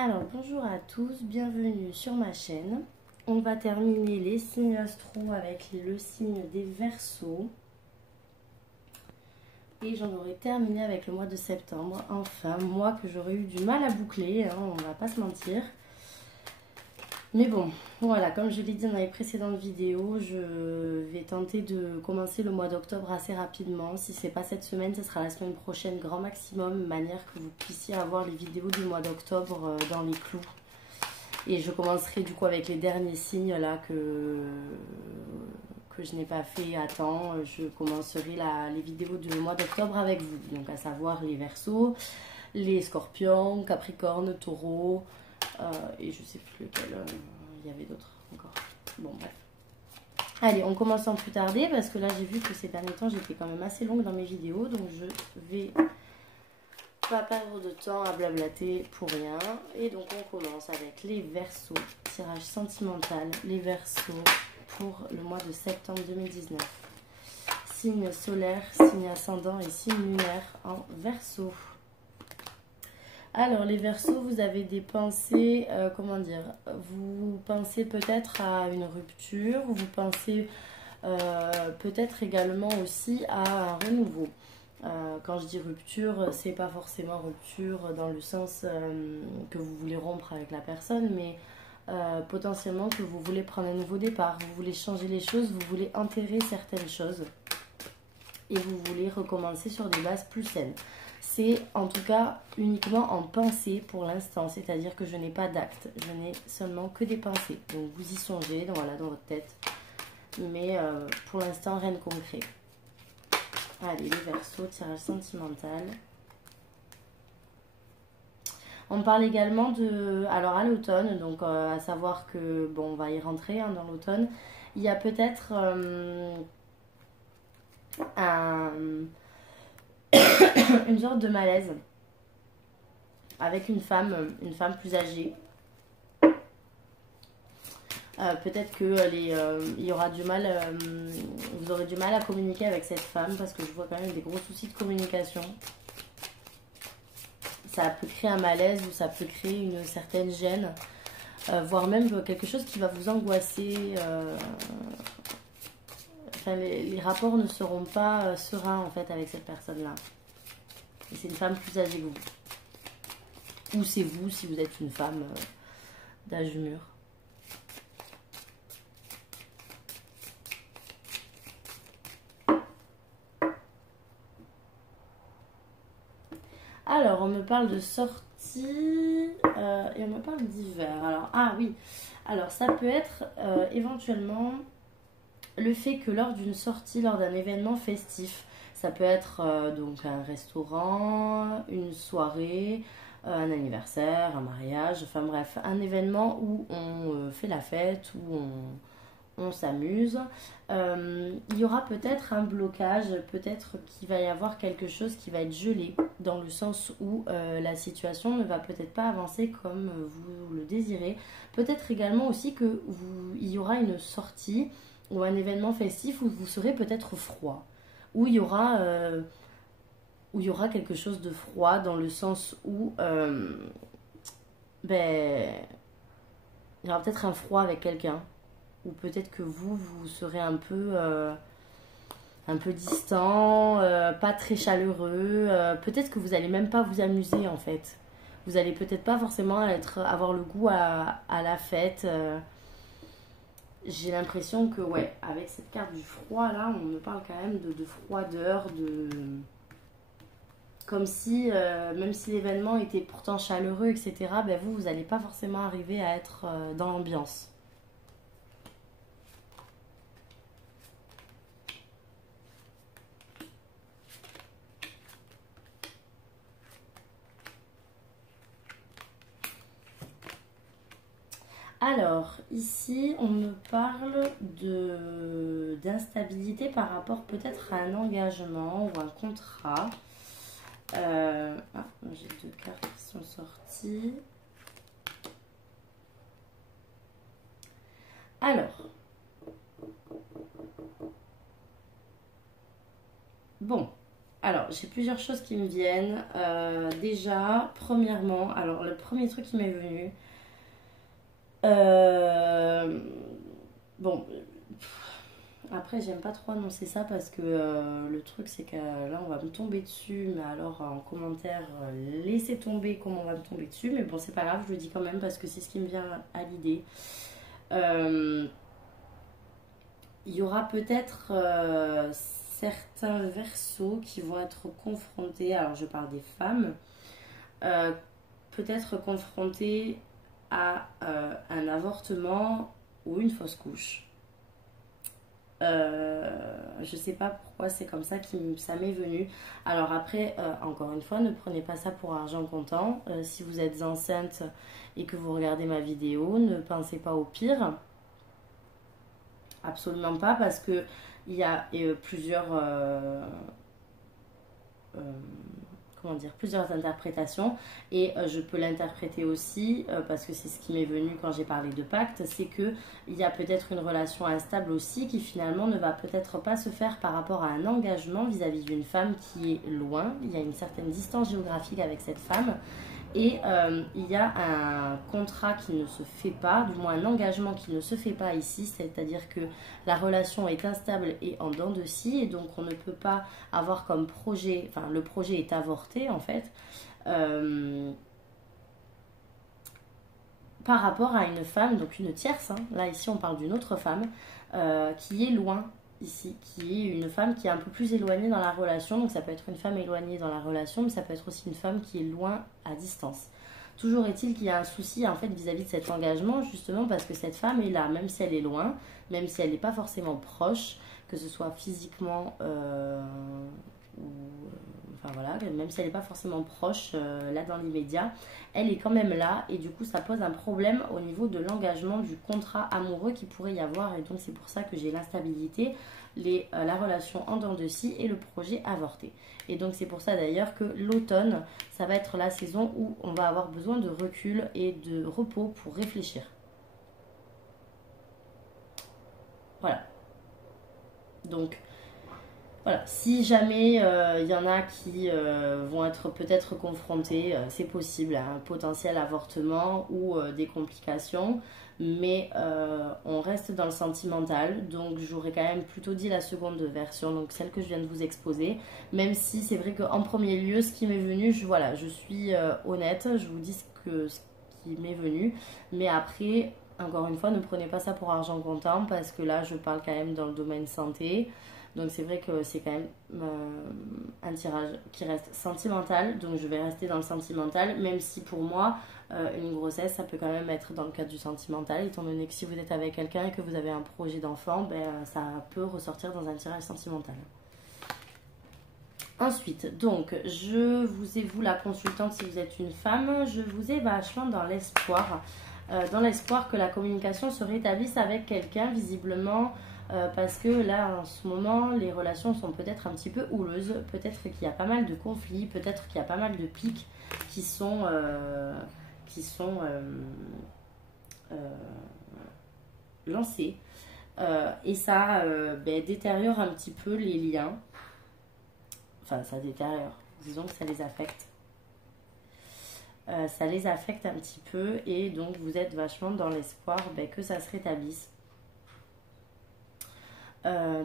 Alors, bonjour à tous, bienvenue sur ma chaîne. On va terminer les signes astro avec le signe des Verseaux. Et j'en aurai terminé avec le mois de septembre. Enfin, mois que j'aurais eu du mal à boucler, hein, on va pas se mentir. Mais bon, voilà, comme je l'ai dit dans les précédentes vidéos, je vais tenter de commencer le mois d'octobre assez rapidement. Si c'est pas cette semaine, ce sera la semaine prochaine, grand maximum, de manière que vous puissiez avoir les vidéos du mois d'octobre dans les clous. Et je commencerai du coup avec les derniers signes là que je n'ai pas fait à temps. Je commencerai les vidéos du mois d'octobre avec vous. Donc à savoir les Verseaux, les Scorpions, Capricorne, Taureau, et je sais plus lequel, il y avait d'autres encore. Bon bref. Allez, on commence sans plus tarder parce que là j'ai vu que ces derniers temps j'étais quand même assez longue dans mes vidéos. Donc je vais pas perdre de temps à blablater pour rien. Et donc on commence avec les Verseaux. Tirage sentimental, les Verseaux pour le mois de septembre 2019. Signe solaire, signe ascendant et signe lunaire en Verseau. Alors les Verseaux, vous avez des pensées, comment dire, vous pensez peut-être à une rupture, vous pensez peut-être également aussi à un renouveau. Quand je dis rupture, c'est pas forcément rupture dans le sens que vous voulez rompre avec la personne, mais potentiellement que vous voulez prendre un nouveau départ, vous voulez changer les choses, vous voulez enterrer certaines choses et vous voulez recommencer sur des bases plus saines. C'est en tout cas uniquement en pensée pour l'instant, c'est-à-dire que je n'ai pas d'acte, je n'ai seulement que des pensées. Donc vous y songez, voilà, dans votre tête, mais pour l'instant rien de concret. Allez, les Verseaux, tirage sentimental. On parle également de, alors à l'automne, donc à savoir que, bon, on va y rentrer hein, dans l'automne, il y a peut-être une sorte de malaise avec une femme plus âgée. Peut-être que il y aura du mal, vous aurez du mal à communiquer avec cette femme parce que je vois quand même des gros soucis de communication. Ça peut créer un malaise ou ça peut créer une certaine gêne, voire même quelque chose qui va vous angoisser. Enfin, les rapports ne seront pas sereins en fait avec cette personne-là. Et c'est une femme plus âgée que vous. Ou c'est vous si vous êtes une femme d'âge mûr. Alors, on me parle de sortie et on me parle d'hiver. Alors, ah oui, alors ça peut être éventuellement le fait que lors d'une sortie, lors d'un événement festif, ça peut être donc un restaurant, une soirée, un anniversaire, un mariage, enfin bref, un événement où on fait la fête, où on s'amuse. Il y aura peut-être un blocage, peut-être qu'il va y avoir quelque chose qui va être gelé, dans le sens où la situation ne va peut-être pas avancer comme vous le désirez. Peut-être également aussi que il y aura une sortie ou un événement festif où vous serez peut-être froid, où il y aura quelque chose de froid dans le sens où ben, il y aura peut-être un froid avec quelqu'un. Ou peut-être que vous serez un peu distant, pas très chaleureux. Peut-être que vous n'allez même pas vous amuser en fait. Vous allez peut-être pas forcément avoir le goût à la fête. J'ai l'impression que, ouais, avec cette carte du froid là, on me parle quand même de froideur, comme si, même si l'événement était pourtant chaleureux, etc., ben vous n'allez pas forcément arriver à être dans l'ambiance. Alors, ici, on me parle d'instabilité par rapport peut-être à un engagement ou un contrat. J'ai deux cartes qui sont sorties. Alors, bon, Alors, j'ai plusieurs choses qui me viennent. Déjà, premièrement, alors le premier truc qui m'est venu, euh, bon, après, j'aime pas trop annoncer ça parce que le truc, c'est que là, on va me tomber dessus. Mais alors, en commentaire, laissez tomber comment on va me tomber dessus. Mais bon, c'est pas grave, je le dis quand même parce que c'est ce qui me vient à l'idée. Euh, Il y aura peut-être certains versos qui vont être confrontés, alors je parle des femmes, euh, peut-être confrontés à un avortement ou une fausse couche. Je sais pas pourquoi c'est comme ça que ça m'est venu. Alors après, encore une fois, ne prenez pas ça pour argent comptant. Si vous êtes enceinte et que vous regardez ma vidéo, ne pensez pas au pire. Absolument pas, parce que il y a plusieurs euh, comment dire, plusieurs interprétations, et je peux l'interpréter aussi parce que c'est ce qui m'est venu quand j'ai parlé de pacte, c'est que il y a peut-être une relation instable aussi qui finalement ne va peut-être pas se faire par rapport à un engagement vis-à-vis d'une femme qui est loin. Il y a une certaine distance géographique avec cette femme. Et il y a un contrat qui ne se fait pas, du moins un engagement qui ne se fait pas ici, c'est-à-dire que la relation est instable et en dents de scie, et donc on ne peut pas avoir comme projet, enfin le projet est avorté en fait, euh, par rapport à une femme, donc une tierce, hein. Là ici on parle d'une autre femme, qui est loin ici, qui est une femme qui est un peu plus éloignée dans la relation. Donc ça peut être une femme éloignée dans la relation, mais ça peut être aussi une femme qui est loin à distance. Toujours est-il qu'il y a un souci en fait vis-à-vis de cet engagement, justement parce que cette femme est là, même si elle est loin, même si elle n'est pas forcément proche, que ce soit physiquement ou enfin voilà, même si elle n'est pas forcément proche là dans l'immédiat, elle est quand même là, et du coup ça pose un problème au niveau de l'engagement du contrat amoureux qui pourrait y avoir, et donc c'est pour ça que j'ai l'instabilité, la relation en dents de scie et le projet avorté. Et donc c'est pour ça d'ailleurs que l'automne, ça va être la saison où on va avoir besoin de recul et de repos pour réfléchir. Voilà. Donc voilà, si jamais il y en a qui vont être peut-être confrontés, c'est possible, à un potentiel avortement ou des complications, mais on reste dans le sentimental, donc j'aurais quand même plutôt dit la seconde version, donc celle que je viens de vous exposer, même si c'est vrai qu'en premier lieu, ce qui m'est venu, voilà, je suis honnête, je vous dis ce qui m'est venu, mais après, encore une fois, ne prenez pas ça pour argent comptant, parce que là, je parle quand même dans le domaine santé. Donc c'est vrai que c'est quand même un tirage qui reste sentimental, donc je vais rester dans le sentimental, même si pour moi, une grossesse, ça peut quand même être dans le cadre du sentimental, étant donné que si vous êtes avec quelqu'un et que vous avez un projet d'enfant, ben, ça peut ressortir dans un tirage sentimental. Ensuite, donc, je vous ai, vous la consultante, si vous êtes une femme, je vous ai vachement dans l'espoir que la communication se rétablisse avec quelqu'un, visiblement, parce que là, en ce moment, les relations sont peut-être un petit peu houleuses, peut-être qu'il y a pas mal de conflits, peut-être qu'il y a pas mal de pics qui sont, euh, lancés, et ça détériore un petit peu les liens. Enfin, ça détériore, disons que ça les affecte. Ça les affecte un petit peu, et donc vous êtes vachement dans l'espoir que ça se rétablisse.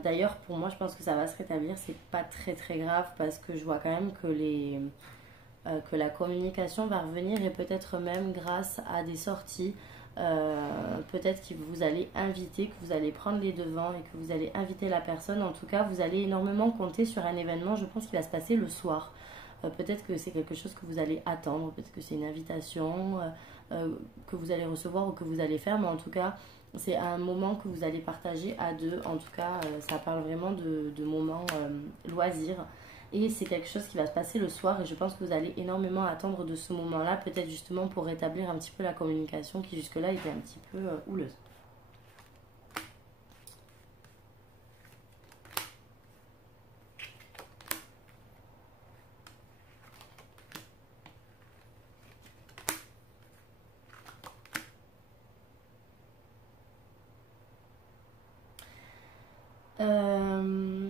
D'ailleurs, pour moi, je pense que ça va se rétablir. C'est pas très très grave, parce que je vois quand même que la communication va revenir, et peut-être même grâce à des sorties. Peut-être que vous allez inviter, que vous allez prendre les devants et que vous allez inviter la personne. En tout cas, vous allez énormément compter sur un événement, je pense, qui va se passer le soir. Peut-être que c'est quelque chose que vous allez attendre, peut-être que c'est une invitation que vous allez recevoir ou que vous allez faire, mais en tout cas, c'est un moment que vous allez partager à deux. En tout cas, ça parle vraiment de moments loisirs. Et c'est quelque chose qui va se passer le soir, et je pense que vous allez énormément attendre de ce moment-là, peut-être justement pour rétablir un petit peu la communication qui jusque-là était un petit peu houleuse.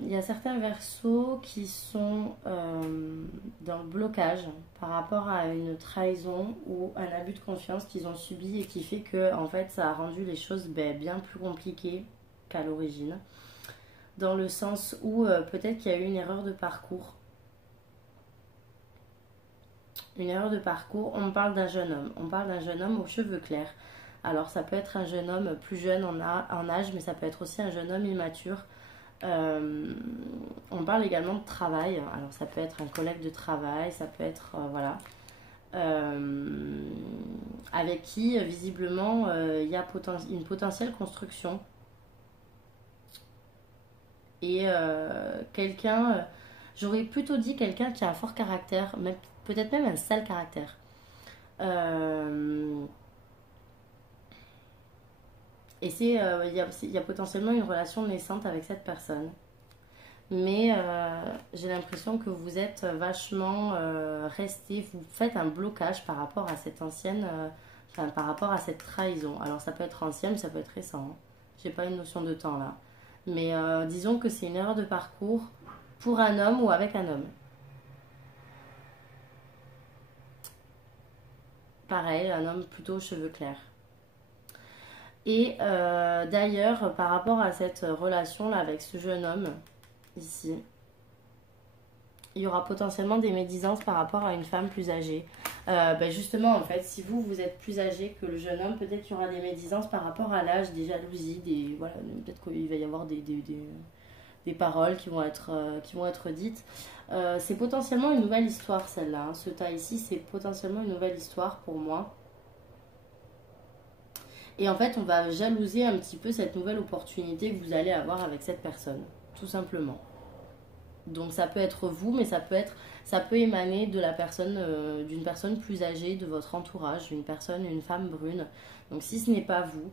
Il y a certains Verseaux qui sont dans le blocage par rapport à une trahison ou un abus de confiance qu'ils ont subi et qui fait que en fait ça a rendu les choses bien plus compliquées qu'à l'origine. Dans le sens où peut-être qu'il y a eu une erreur de parcours. Une erreur de parcours, on parle d'un jeune homme. On parle d'un jeune homme aux cheveux clairs. Alors ça peut être un jeune homme plus jeune en âge, mais ça peut être aussi un jeune homme immature. On parle également de travail. Alors ça peut être un collègue de travail, ça peut être voilà, avec qui visiblement il y a une potentielle construction. Et quelqu'un, j'aurais plutôt dit quelqu'un qui a un fort caractère, peut-être même un sale caractère. Et il y a potentiellement une relation naissante avec cette personne. Mais j'ai l'impression que vous êtes vachement resté, vous faites un blocage par rapport à cette ancienne, enfin, par rapport à cette trahison. Alors ça peut être ancien, mais ça peut être récent, hein. J'ai pas une notion de temps là. Mais disons que c'est une erreur de parcours pour un homme ou avec un homme. Pareil, un homme plutôt aux cheveux clairs. Et d'ailleurs, par rapport à cette relation-là avec ce jeune homme, ici, il y aura potentiellement des médisances par rapport à une femme plus âgée. Justement, en fait, si vous êtes plus âgé que le jeune homme, peut-être qu'il y aura des médisances par rapport à l'âge, des jalousies, voilà, peut-être qu'il va y avoir des paroles qui vont être dites. C'est potentiellement une nouvelle histoire, celle-là, hein. Ce tas ici, c'est potentiellement une nouvelle histoire pour moi. Et en fait, on va jalouser un petit peu cette nouvelle opportunité que vous allez avoir avec cette personne, tout simplement. Donc ça peut être vous, mais ça peut émaner de la personne, d'une personne plus âgée de votre entourage, une femme brune. Donc si ce n'est pas vous,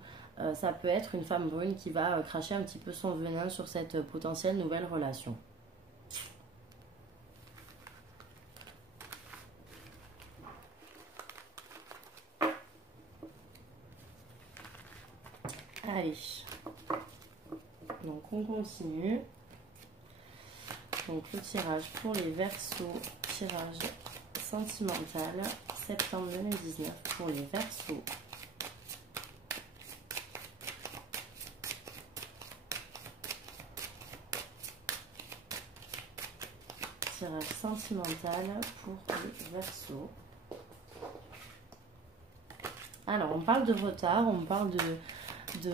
ça peut être une femme brune qui va cracher un petit peu son venin sur cette potentielle nouvelle relation. Allez, donc on continue. Donc le tirage pour les Verseaux, tirage sentimental, septembre 2019 pour les Verseaux. Tirage sentimental pour les Verseaux. Alors on parle de retard, on parle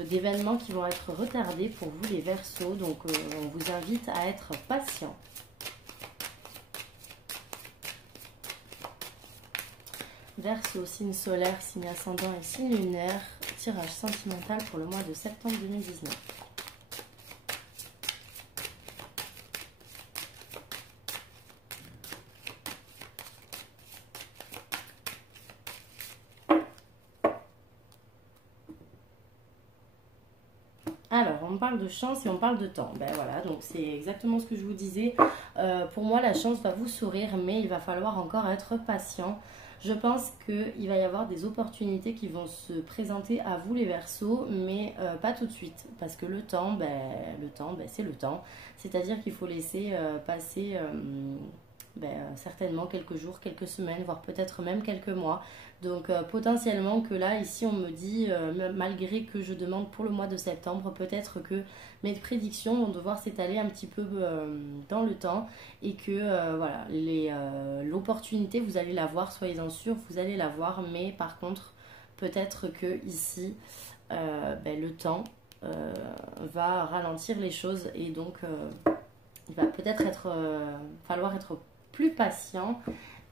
d'événements qui vont être retardés pour vous les Verseaux, donc on vous invite à être patient. Verseau, signe solaire, signe ascendant et signe lunaire, tirage sentimental pour le mois de septembre 2019. Alors, on parle de chance et on parle de temps. Ben voilà, donc c'est exactement ce que je vous disais. Pour moi, la chance va vous sourire, mais il va falloir encore être patient. Je pense qu'il va y avoir des opportunités qui vont se présenter à vous les Verseaux, mais pas tout de suite. Parce que le temps, c'est le temps. C'est-à-dire qu'il faut laisser passer certainement quelques jours, quelques semaines, voire peut-être même quelques mois. Donc potentiellement que là, ici, on me dit, malgré que je demande pour le mois de septembre, peut-être que mes prédictions vont devoir s'étaler un petit peu dans le temps et que voilà, l'opportunité, vous allez la voir, soyez-en sûrs, vous allez la voir, mais par contre, peut-être que ici, le temps va ralentir les choses et donc il va peut-être falloir être plus patient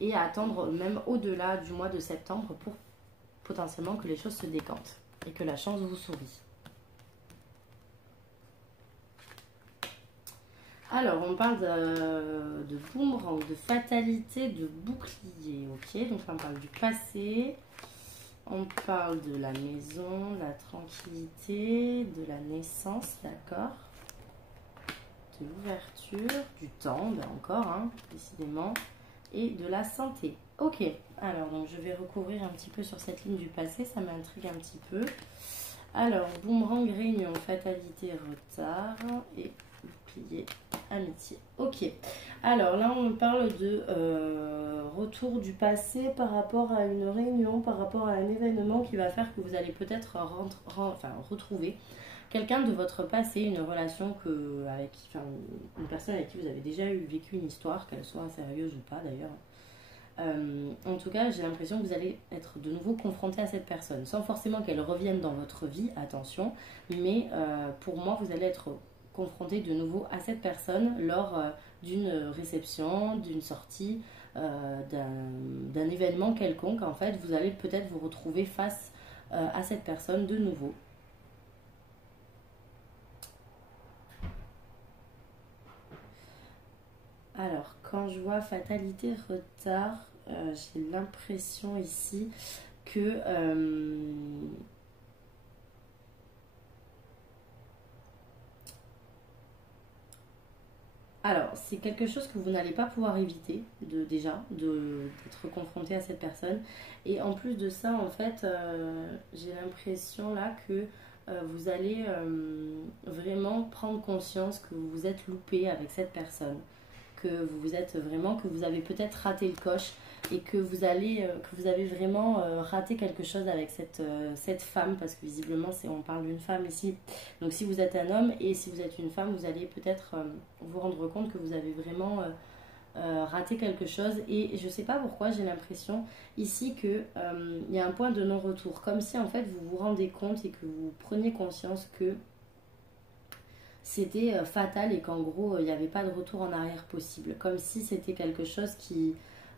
et attendre même au-delà du mois de septembre pour potentiellement que les choses se décantent et que la chance vous sourit. Alors, on parle de boomerang, de fatalité, de bouclier, ok? Donc on parle du passé, on parle de la maison, de la tranquillité, de la naissance, d'accord? De l'ouverture, du temps, encore, hein, décidément, et de la santé. Ok, alors donc je vais recouvrir un petit peu sur cette ligne du passé, ça m'intrigue un petit peu. Alors, boomerang, réunion, fatalité, retard et bouclier, amitié. Ok. Alors là, on parle de retour du passé par rapport à une réunion, par rapport à un événement qui va faire que vous allez peut-être retrouver quelqu'un de votre passé, une relation une personne avec qui vous avez déjà vécu une histoire, qu'elle soit sérieuse ou pas d'ailleurs. En tout cas, j'ai l'impression que vous allez être de nouveau confronté à cette personne, sans forcément qu'elle revienne dans votre vie, attention, mais pour moi, vous allez être confronté de nouveau à cette personne lors d'une réception, d'une sortie, d'un événement quelconque. En fait, vous allez peut-être vous retrouver face à cette personne de nouveau. Alors, quand je vois fatalité, retard, j'ai l'impression ici que alors, c'est quelque chose que vous n'allez pas pouvoir éviter d'être confronté à cette personne. Et en plus de ça, en fait, j'ai l'impression là que vous allez vraiment prendre conscience que vous vous êtes loupé avec cette personne, que vous avez peut-être raté le coche et que vous avez vraiment raté quelque chose avec cette femme, parce que visiblement on parle d'une femme ici. Donc si vous êtes un homme et si vous êtes une femme, vous allez peut-être vous rendre compte que vous avez vraiment raté quelque chose. Et je sais pas pourquoi, j'ai l'impression ici que il y a un point de non-retour, comme si en fait vous vous rendez compte et que vous preniez conscience que c'était fatal et qu'en gros il n'y avait pas de retour en arrière possible, comme si c'était quelque chose qui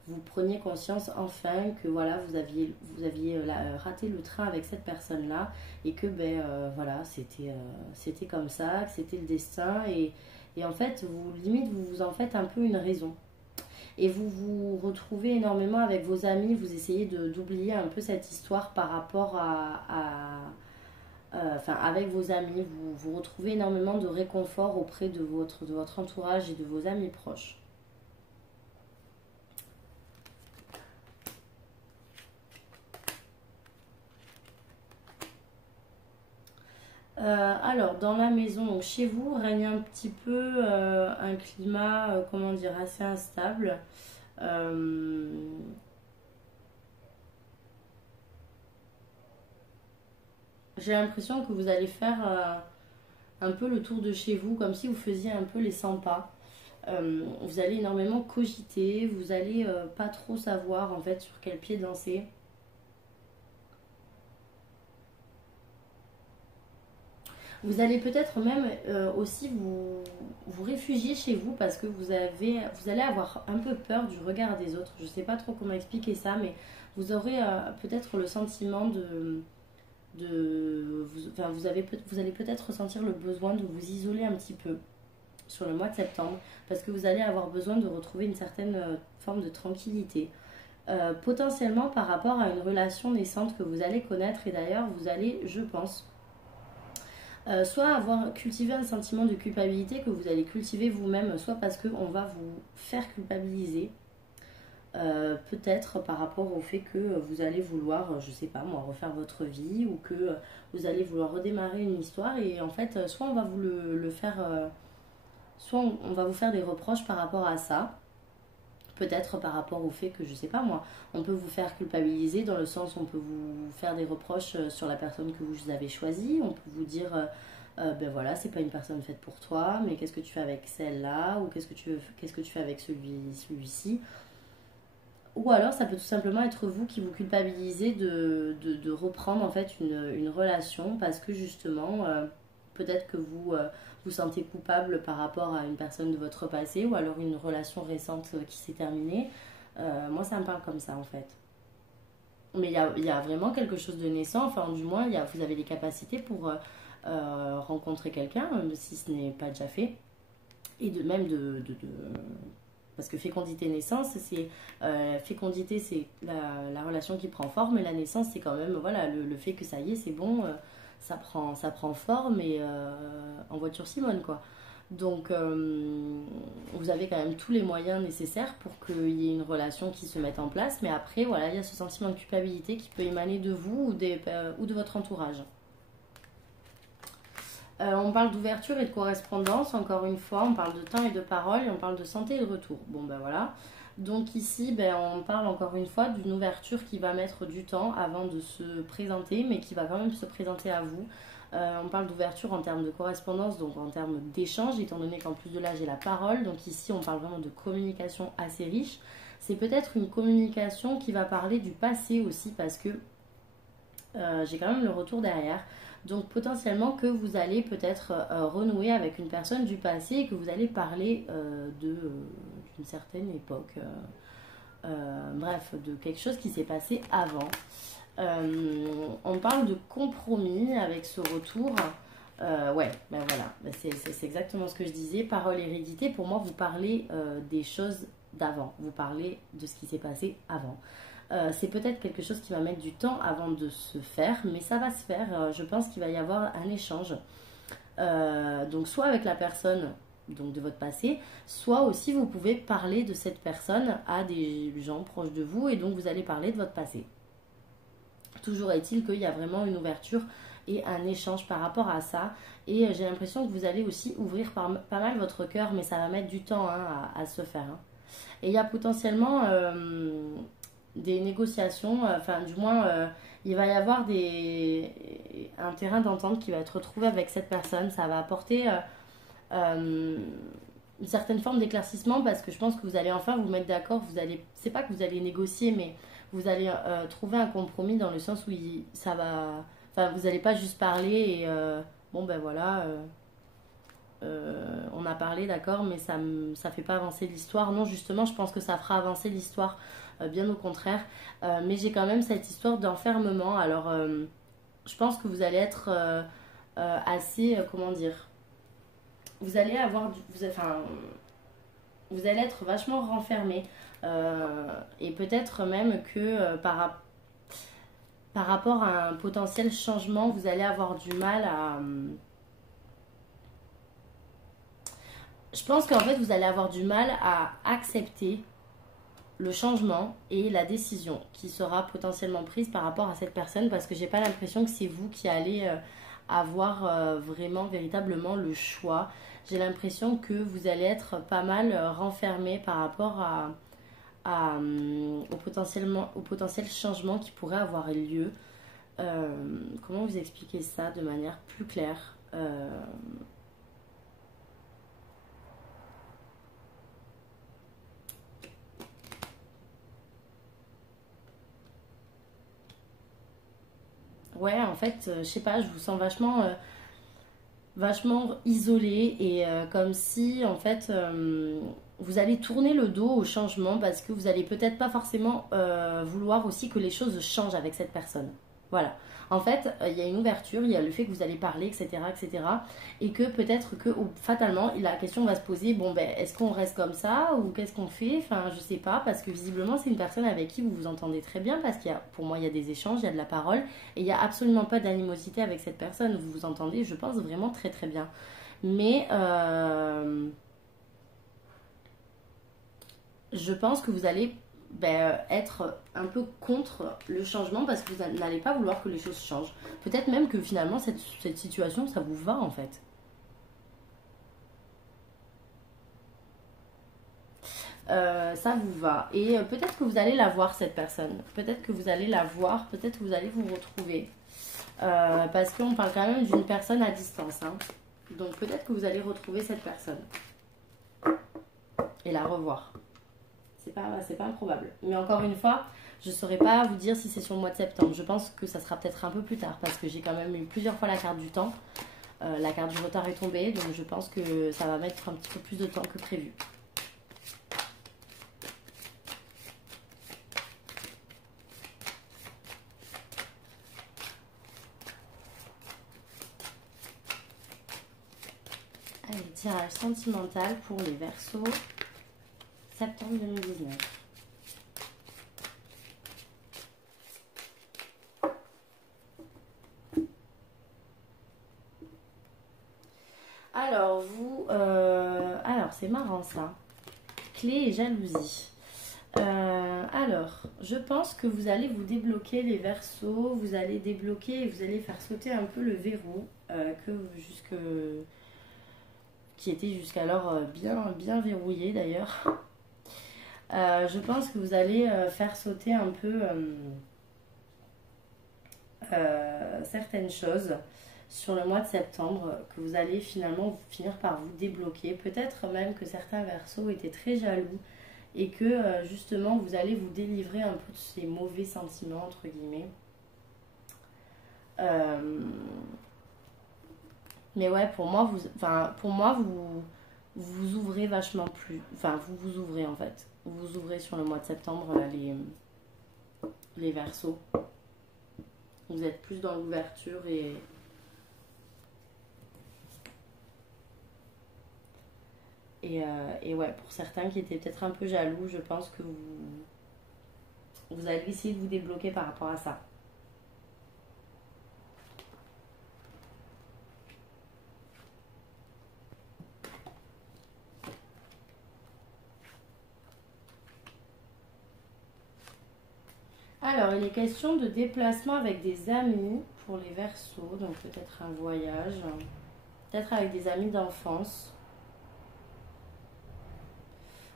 vous preniez conscience enfin que voilà, vous aviez raté le train avec cette personne là et que voilà, c'était comme ça, que c'était le destin. Et en fait vous en faites un peu une raison et vous vous retrouvez énormément avec vos amis, vous essayez d'oublier un peu cette histoire par rapport avec vos amis, vous retrouvez énormément de réconfort auprès de votre entourage et de vos amis proches. Alors, dans la maison, donc chez vous, règne un petit peu un climat, comment dire, assez instable. Euh, j'ai l'impression que vous allez faire un peu le tour de chez vous, comme si vous faisiez un peu les 100 pas. Vous allez énormément cogiter, vous allez pas trop savoir en fait sur quel pied danser. Vous allez peut-être même aussi vous réfugier chez vous parce que vous allez avoir un peu peur du regard des autres. Je ne sais pas trop comment expliquer ça, mais vous aurez peut-être le sentiment vous allez peut-être ressentir le besoin de vous isoler un petit peu sur le mois de septembre parce que vous allez avoir besoin de retrouver une certaine forme de tranquillité. Potentiellement par rapport à une relation naissante que vous allez connaître, et d'ailleurs vous allez, je pense, soit avoir cultivé un sentiment de culpabilité que vous allez cultiver vous-même, soit parce qu'on va vous faire culpabiliser, peut-être par rapport au fait que vous allez vouloir, je sais pas moi, refaire votre vie, ou que vous allez vouloir redémarrer une histoire, et en fait, soit on va vous le faire, soit on va vous faire des reproches par rapport à ça. Peut-être par rapport au fait que, je sais pas moi, on peut vous faire culpabiliser dans le sens où on peut vous faire des reproches sur la personne que vous avez choisie. On peut vous dire, ben voilà, c'est pas une personne faite pour toi, mais qu'est-ce que tu fais avec celle-là, ou qu'est-ce que tu fais avec celui-ci. Ou alors ça peut tout simplement être vous qui vous culpabilisez de reprendre en fait une relation parce que justement, peut-être que vous sentez coupable par rapport à une personne de votre passé ou alors une relation récente qui s'est terminée. Moi ça me parle comme ça en fait. Mais il y a vraiment quelque chose de naissant, enfin du moins vous avez les capacités pour rencontrer quelqu'un, si ce n'est pas déjà fait. Et de même parce que fécondité-naissance, fécondité c'est la relation qui prend forme, et la naissance c'est quand même voilà, le fait que ça y est, c'est bon, ça prend forme, et en voiture Simone quoi. Donc vous avez quand même tous les moyens nécessaires pour qu'il y ait une relation qui se mette en place, mais après voilà, il y a ce sentiment de culpabilité qui peut émaner de vous ou de votre entourage. On parle d'ouverture et de correspondance, encore une fois, on parle de temps et de parole et on parle de santé et de retour. Bon ben voilà. Donc ici, on parle encore une fois d'une ouverture qui va mettre du temps avant de se présenter, mais qui va quand même se présenter à vous. On parle d'ouverture en termes de correspondance, donc en termes d'échange, étant donné qu'en plus de là, j'ai la parole. Donc ici, on parle vraiment de communication assez riche. C'est peut-être une communication qui va parler du passé aussi, parce que j'ai quand même le retour derrière. Donc potentiellement que vous allez peut-être renouer avec une personne du passé et que vous allez parler d'une certaine époque. Bref, de quelque chose qui s'est passé avant. On parle de compromis avec ce retour. Ouais, ben voilà, c'est exactement ce que je disais. Parole hérédité, pour moi, vous parlez des choses d'avant. Vous parlez de ce qui s'est passé avant. C'est peut-être quelque chose qui va mettre du temps avant de se faire, mais ça va se faire. Je pense qu'il va y avoir un échange. Donc soit avec la personne donc de votre passé, soit aussi vous pouvez parler de cette personne à des gens proches de vous et donc vous allez parler de votre passé. Toujours est-il qu'il y a vraiment une ouverture et un échange par rapport à ça. Et j'ai l'impression que vous allez aussi ouvrir pas mal votre cœur, mais ça va mettre du temps à se faire. Et il y a potentiellement des négociations, enfin du moins il va y avoir un terrain d'entente qui va être retrouvé avec cette personne. Ça va apporter une certaine forme d'éclaircissement parce que je pense que vous allez enfin vous mettre d'accord. C'est pas que vous allez négocier, mais vous allez trouver un compromis dans le sens où ça va. Enfin, vous n'allez pas juste parler et bon ben voilà. On a parlé, d'accord, mais ça fait pas avancer l'histoire. Non, justement, je pense que ça fera avancer l'histoire, bien au contraire. Mais j'ai quand même cette histoire d'enfermement. Alors, je pense que vous allez être assez, comment dire, vous allez avoir, vous allez être vachement renfermé. Et peut-être même que par rapport à un potentiel changement, vous allez avoir du mal à... Je pense qu'en fait, vous allez avoir du mal à accepter le changement et la décision qui sera potentiellement prise par rapport à cette personne parce que j'ai pas l'impression que c'est vous qui allez avoir vraiment, véritablement le choix. J'ai l'impression que vous allez être pas mal renfermé par rapport au potentiel changement qui pourrait avoir lieu. Comment vous expliquer ça de manière plus claire Ouais, en fait, je sais pas, je vous sens vachement isolé et comme si, en fait, vous allez tourner le dos au changement parce que vous allez peut-être pas forcément vouloir aussi que les choses changent avec cette personne. Voilà. En fait, il y a une ouverture, il y a le fait que vous allez parler, etc., etc. Et que peut-être que fatalement, la question va se poser, bon ben, est-ce qu'on reste comme ça ou qu'est-ce qu'on fait? Enfin, je sais pas, parce que visiblement, c'est une personne avec qui vous vous entendez très bien, parce pour moi, il y a des échanges, il y a de la parole, et il n'y a absolument pas d'animosité avec cette personne. Vous vous entendez, je pense, vraiment très très bien. Mais je pense que vous allez être un peu contre le changement parce que vous n'allez pas vouloir que les choses changent. Peut-être même que finalement cette situation, ça vous va en fait. Ça vous va. Et peut-être que vous allez la voir cette personne. Peut-être que vous allez la voir, peut-être que vous allez vous retrouver. Parce qu'on parle quand même d'une personne à distance. Hein. Donc peut-être que vous allez retrouver cette personne. Et la revoir. C'est pas improbable. Mais encore une fois, je ne saurais pas vous dire si c'est sur le mois de septembre. Je pense que ça sera peut-être un peu plus tard parce que j'ai quand même eu plusieurs fois la carte du temps. La carte du retard est tombée, donc je pense que ça va mettre un petit peu plus de temps que prévu. Allez, tirage sentimental pour les Verseaux, septembre 2019. Alors, alors c'est marrant ça. Clé et jalousie. Alors, je pense que vous allez vous débloquer les Verseaux, vous allez débloquer et vous allez faire sauter un peu le verrou qui était jusqu'alors bien verrouillé d'ailleurs. Je pense que vous allez faire sauter un peu certaines choses sur le mois de septembre que vous allez finalement finir par vous débloquer. Peut-être même que certains Verseaux étaient très jaloux et que justement vous allez vous délivrer un peu de ces mauvais sentiments entre guillemets. Mais ouais, pour moi vous ouvrez vachement plus, enfin vous ouvrez en fait, vous ouvrez sur le mois de septembre les Verseaux. Vous êtes plus dans l'ouverture et ouais, pour certains qui étaient peut-être un peu jaloux, je pense que vous allez essayer de vous débloquer par rapport à ça. Alors, il est question de déplacement avec des amis pour les Verseaux, donc peut-être un voyage, peut-être avec des amis d'enfance,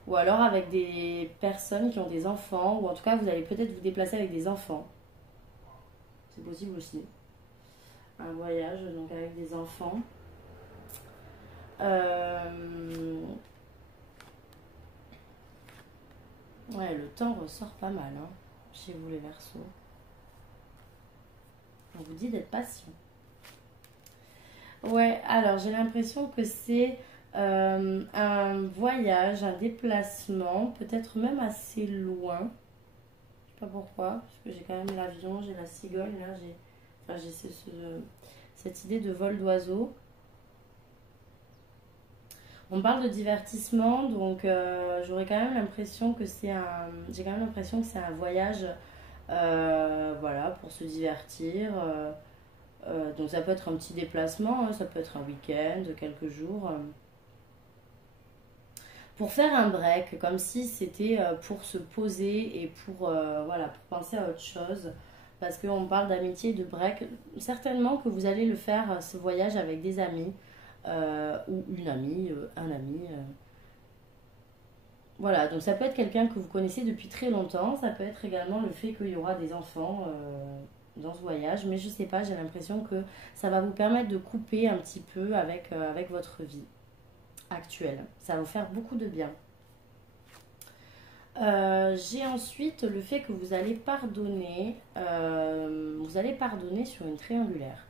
ou alors avec des personnes qui ont des enfants, ou en tout cas vous allez peut-être vous déplacer avec des enfants. C'est possible aussi. Un voyage donc avec des enfants. Ouais, le temps ressort pas mal hein, chez vous les Verseaux. On vous dit d'être patient. Ouais, alors j'ai l'impression que c'est un voyage, un déplacement, peut-être même assez loin. Je sais pas pourquoi, parce que j'ai quand même l'avion, j'ai la cigogne, là, j'ai cette idée de vol d'oiseau. On parle de divertissement, donc j'aurais quand même l'impression que j'ai quand même l'impression que c'est un voyage, voilà, pour se divertir. Donc ça peut être un petit déplacement, hein, ça peut être un week-end, quelques jours. Pour faire un break, comme si c'était pour se poser et voilà, pour penser à autre chose. Parce qu'on parle d'amitié et de break. Certainement que vous allez le faire, ce voyage, avec des amis. Ou une amie, un ami. Voilà, donc ça peut être quelqu'un que vous connaissez depuis très longtemps. Ça peut être également le fait qu'il y aura des enfants dans ce voyage. Mais je sais pas, j'ai l'impression que ça va vous permettre de couper un petit peu avec votre vie actuelle. Ça va vous faire beaucoup de bien. J'ai ensuite le fait que vous allez pardonner. Vous allez pardonner sur une triangulaire.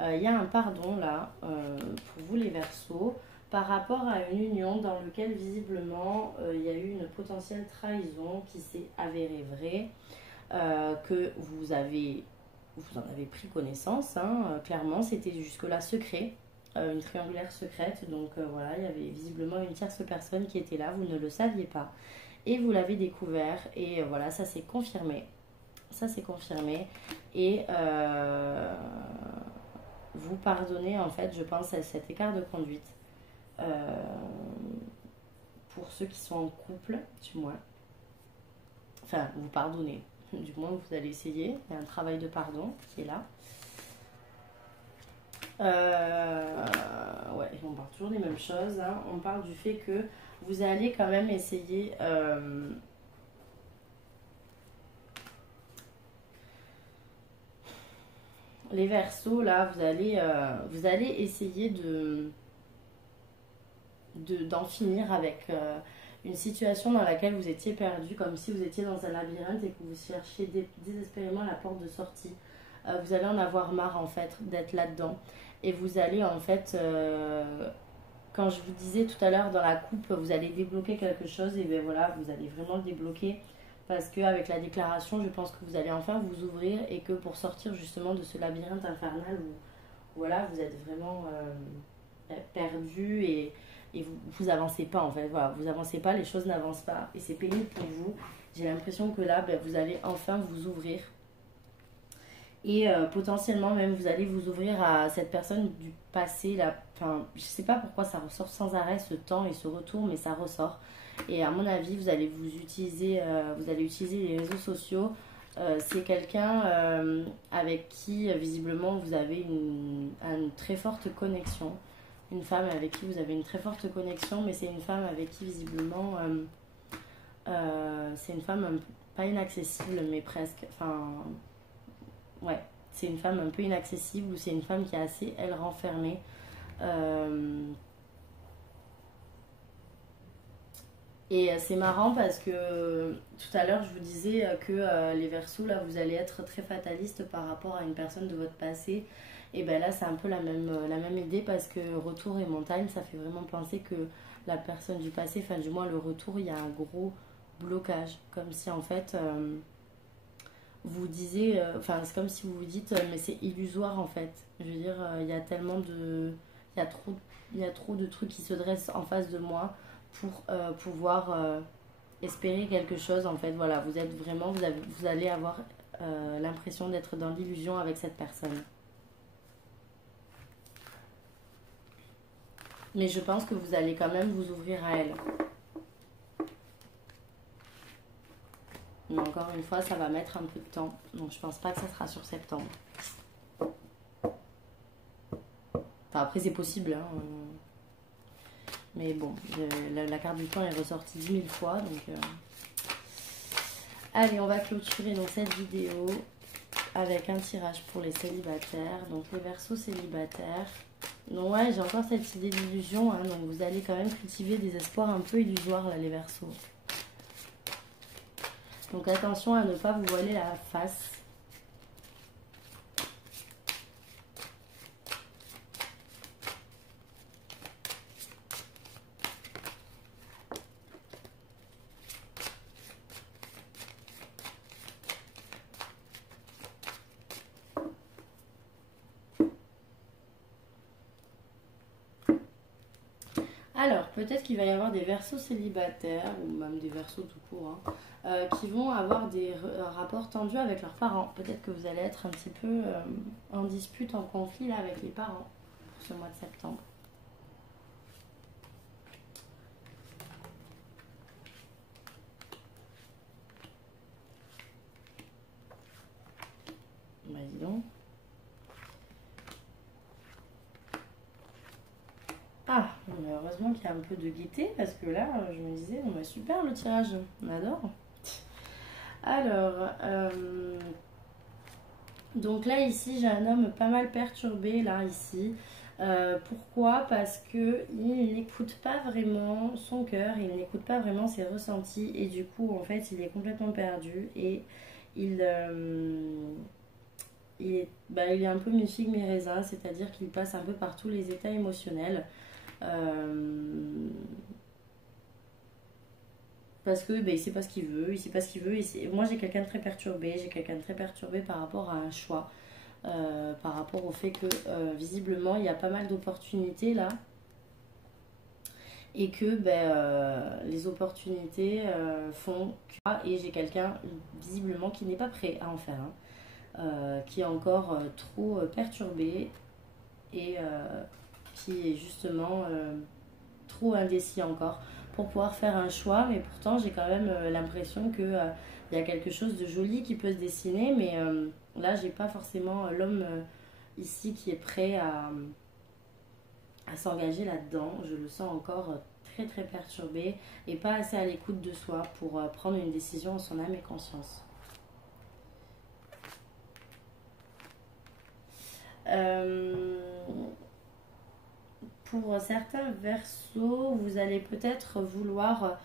Il y a un pardon là, pour vous les Verseaux, par rapport à une union dans laquelle visiblement il y a eu une potentielle trahison qui s'est avérée vraie, que vous en avez pris connaissance, hein, clairement c'était jusque-là secret, une triangulaire secrète, donc voilà, il y avait visiblement une tierce personne qui était là, vous ne le saviez pas, et vous l'avez découvert, et voilà, ça s'est confirmé. Ça s'est confirmé, et vous pardonnez en fait, je pense, à cet écart de conduite. Pour ceux qui sont en couple, du moins. Enfin, vous pardonnez. Du moins, vous allez essayer. Il y a un travail de pardon qui est là. Ouais, on parle toujours des mêmes choses. Hein. On parle du fait que vous allez quand même essayer... les Verseaux, là, vous allez essayer d'en finir avec une situation dans laquelle vous étiez perdu, comme si vous étiez dans un labyrinthe et que vous cherchiez désespérément la porte de sortie. Vous allez en avoir marre en fait d'être là-dedans. Et vous allez en fait, quand je vous disais tout à l'heure dans la coupe, vous allez débloquer quelque chose, et bien voilà, vous allez vraiment le débloquer. Parce qu'avec la déclaration, je pense que vous allez enfin vous ouvrir, et que pour sortir justement de ce labyrinthe infernal où voilà, vous êtes vraiment perdu, et vous avancez pas en fait. Voilà, vous avancez pas, les choses n'avancent pas, et c'est pénible pour vous. J'ai l'impression que là, vous allez enfin vous ouvrir. Et potentiellement même vous allez vous ouvrir à cette personne du passé là. Enfin, je sais pas pourquoi ça ressort sans arrêt ce temps et ce retour, mais ça ressort. Et à mon avis, vous allez vous allez utiliser les réseaux sociaux. C'est quelqu'un avec qui visiblement vous avez une très forte connexion. Une femme avec qui vous avez une très forte connexion, mais c'est une femme avec qui visiblement c'est une femme pas inaccessible, mais presque. Enfin, ouais, c'est une femme un peu inaccessible ou c'est une femme qui est assez, elle, renfermée. Et c'est marrant parce que tout à l'heure je vous disais que les Verseaux, là, vous allez être très fataliste par rapport à une personne de votre passé. Et ben là, c'est un peu la même idée parce que retour et montagne, ça fait vraiment penser que la personne du passé, enfin du moins le retour, il y a un gros blocage. Comme si en fait, vous disiez, enfin c'est comme si vous vous dites, mais c'est illusoire en fait. Je veux dire, il y a tellement de... Il y a trop, il y a trop de trucs qui se dressent en face de moi pour pouvoir espérer quelque chose en fait. Voilà, vous êtes vraiment, vous allez avoir l'impression d'être dans l'illusion avec cette personne. Mais je pense que vous allez quand même vous ouvrir à elle. Mais encore une fois, ça va mettre un peu de temps. Donc je pense pas que ça sera sur septembre. Enfin après c'est possible. Hein. Mais bon, la carte du temps est ressortie 10 000 fois. Donc, allez, on va clôturer donc cette vidéo avec un tirage pour les célibataires. Donc les Verseaux célibataires. Donc ouais, j'ai encore cette idée d'illusion. Hein, donc vous allez quand même cultiver des espoirs un peu illusoires là, les Verseaux. Donc attention à ne pas vous voiler la face. Alors, peut-être qu'il va y avoir des Verseaux célibataires, ou même des Verseaux tout court, hein, qui vont avoir des rapports tendus avec leurs parents. Peut-être que vous allez être un petit peu en dispute, en conflit là, avec les parents pour ce mois de septembre. Bah dis donc. Ah, mais heureusement qu'il y a un peu de gaieté, parce que là, je me disais, on va super le tirage, on adore. Alors, donc là, ici, j'ai un homme pas mal perturbé, là, ici. Pourquoi? Parce que il n'écoute pas vraiment son cœur, il n'écoute pas vraiment ses ressentis, et du coup, en fait, il est complètement perdu, et il, il est un peu mi-figue, mi-raisin, c'est-à-dire qu'il passe un peu par tous les états émotionnels. Parce que ben, il sait pas ce qu'il veut, il sait pas ce qu'il veut. Moi j'ai quelqu'un de très perturbé, j'ai quelqu'un de très perturbé par rapport à un choix, par rapport au fait que visiblement il y a pas mal d'opportunités là, et que ben, les opportunités font que... Et j'ai quelqu'un visiblement qui n'est pas prêt à en faire, hein, qui est encore trop perturbé et qui est justement trop indécis encore pour pouvoir faire un choix, mais pourtant j'ai quand même l'impression que il y a quelque chose de joli qui peut se dessiner, mais là j'ai pas forcément l'homme ici qui est prêt à s'engager là-dedans. Je le sens encore très très perturbé et pas assez à l'écoute de soi pour prendre une décision en son âme et conscience. Pour certains Verseaux, vous allez peut-être vouloir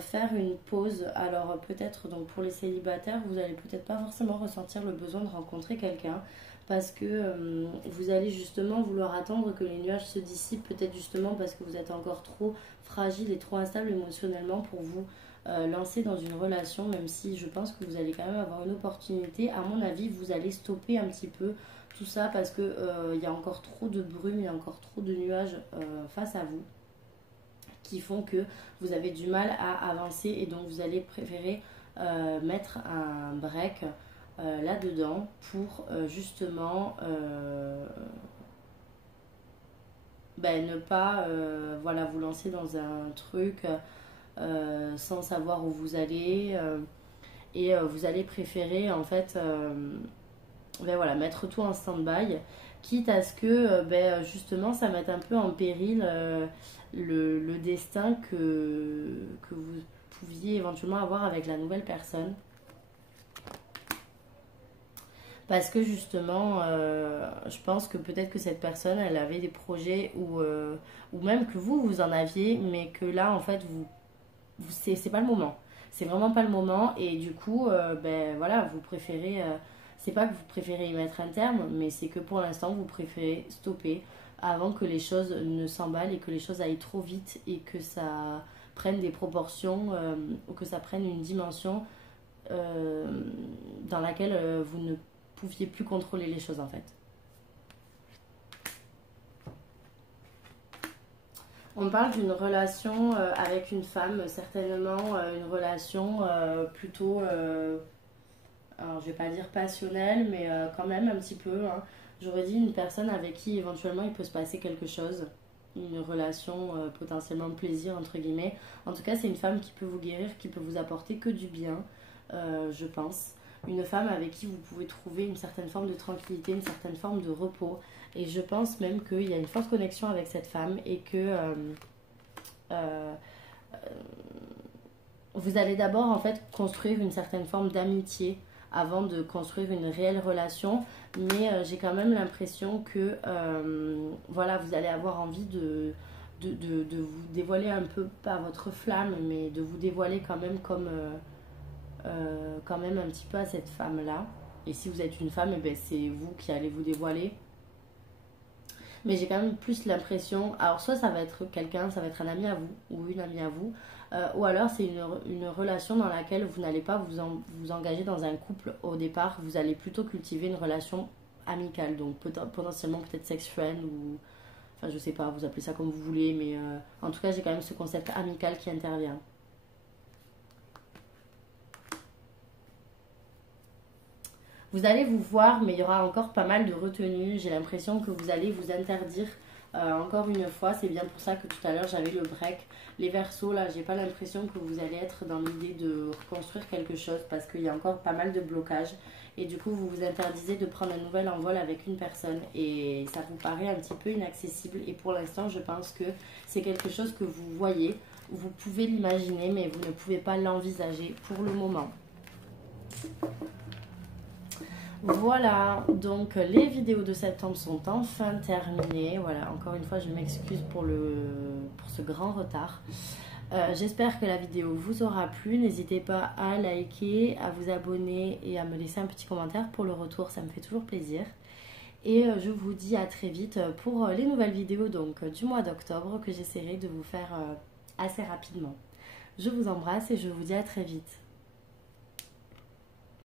faire une pause. Alors peut-être donc pour les célibataires, vous allez peut-être pas forcément ressentir le besoin de rencontrer quelqu'un parce que vous allez justement vouloir attendre que les nuages se dissipent, peut-être justement parce que vous êtes encore trop fragile et trop instable émotionnellement pour vous lancer dans une relation, même si je pense que vous allez quand même avoir une opportunité. À mon avis, vous allez stopper un petit peu tout ça parce que il y a encore trop de brume, il y a encore trop de nuages face à vous qui font que vous avez du mal à avancer et donc vous allez préférer mettre un break là-dedans pour justement ben, ne pas voilà, vous lancer dans un truc sans savoir où vous allez. Et vous allez préférer en fait ben voilà, mettre tout en stand-by, quitte à ce que ben, justement ça mette un peu en péril le destin que vous pouviez éventuellement avoir avec la nouvelle personne. Parce que justement, je pense que peut-être que cette personne, elle avait des projets ou même que vous en aviez, mais que là, en fait, c'est pas le moment. C'est vraiment pas le moment et du coup, ben voilà, vous préférez, c'est pas que vous préférez y mettre un terme, mais c'est que pour l'instant, vous préférez stopper avant que les choses ne s'emballent et que les choses aillent trop vite et que ça prenne des proportions ou que ça prenne une dimension euh, dans laquelle vous ne pouviez plus contrôler les choses en fait. On parle d'une relation avec une femme, certainement une relation plutôt, alors je vais pas dire passionnelle, mais quand même un petit peu, hein. J'aurais dit une personne avec qui éventuellement il peut se passer quelque chose, une relation potentiellement de plaisir entre guillemets. En tout cas, c'est une femme qui peut vous guérir, qui peut vous apporter que du bien, je pense. Une femme avec qui vous pouvez trouver une certaine forme de tranquillité, une certaine forme de repos. Et je pense même qu'il y a une forte connexion avec cette femme et que euh, vous allez d'abord en fait construire une certaine forme d'amitié avant de construire une réelle relation. Mais j'ai quand même l'impression que voilà, vous allez avoir envie de vous dévoiler un peu, pas votre flamme, mais de vous dévoiler quand même comme quand même un petit peu à cette femme-là. Et si vous êtes une femme, eh ben, c'est vous qui allez vous dévoiler. Mais j'ai quand même plus l'impression, alors soit ça va être quelqu'un, ça va être un ami à vous ou une amie à vous, ou alors c'est une relation dans laquelle vous n'allez pas vous engager dans un couple au départ, vous allez plutôt cultiver une relation amicale, donc potentiellement peut-être sex friend ou, enfin je sais pas, vous appelez ça comme vous voulez, mais en tout cas j'ai quand même ce concept amical qui intervient. Vous allez vous voir, mais il y aura encore pas mal de retenues. J'ai l'impression que vous allez vous interdire encore une fois. C'est bien pour ça que tout à l'heure j'avais le break. Les Verseaux, là, j'ai pas l'impression que vous allez être dans l'idée de reconstruire quelque chose parce qu'il y a encore pas mal de blocages. Et du coup, vous vous interdisez de prendre un nouvel envol avec une personne. Et ça vous paraît un petit peu inaccessible. Et pour l'instant, je pense que c'est quelque chose que vous voyez. Vous pouvez l'imaginer, mais vous ne pouvez pas l'envisager pour le moment. Voilà, donc les vidéos de septembre sont enfin terminées. Voilà, encore une fois, je m'excuse pour ce grand retard. J'espère que la vidéo vous aura plu. N'hésitez pas à liker, à vous abonner et à me laisser un petit commentaire pour le retour. Ça me fait toujours plaisir. Et je vous dis à très vite pour les nouvelles vidéos donc, du mois d'octobre que j'essaierai de vous faire assez rapidement. Je vous embrasse et je vous dis à très vite.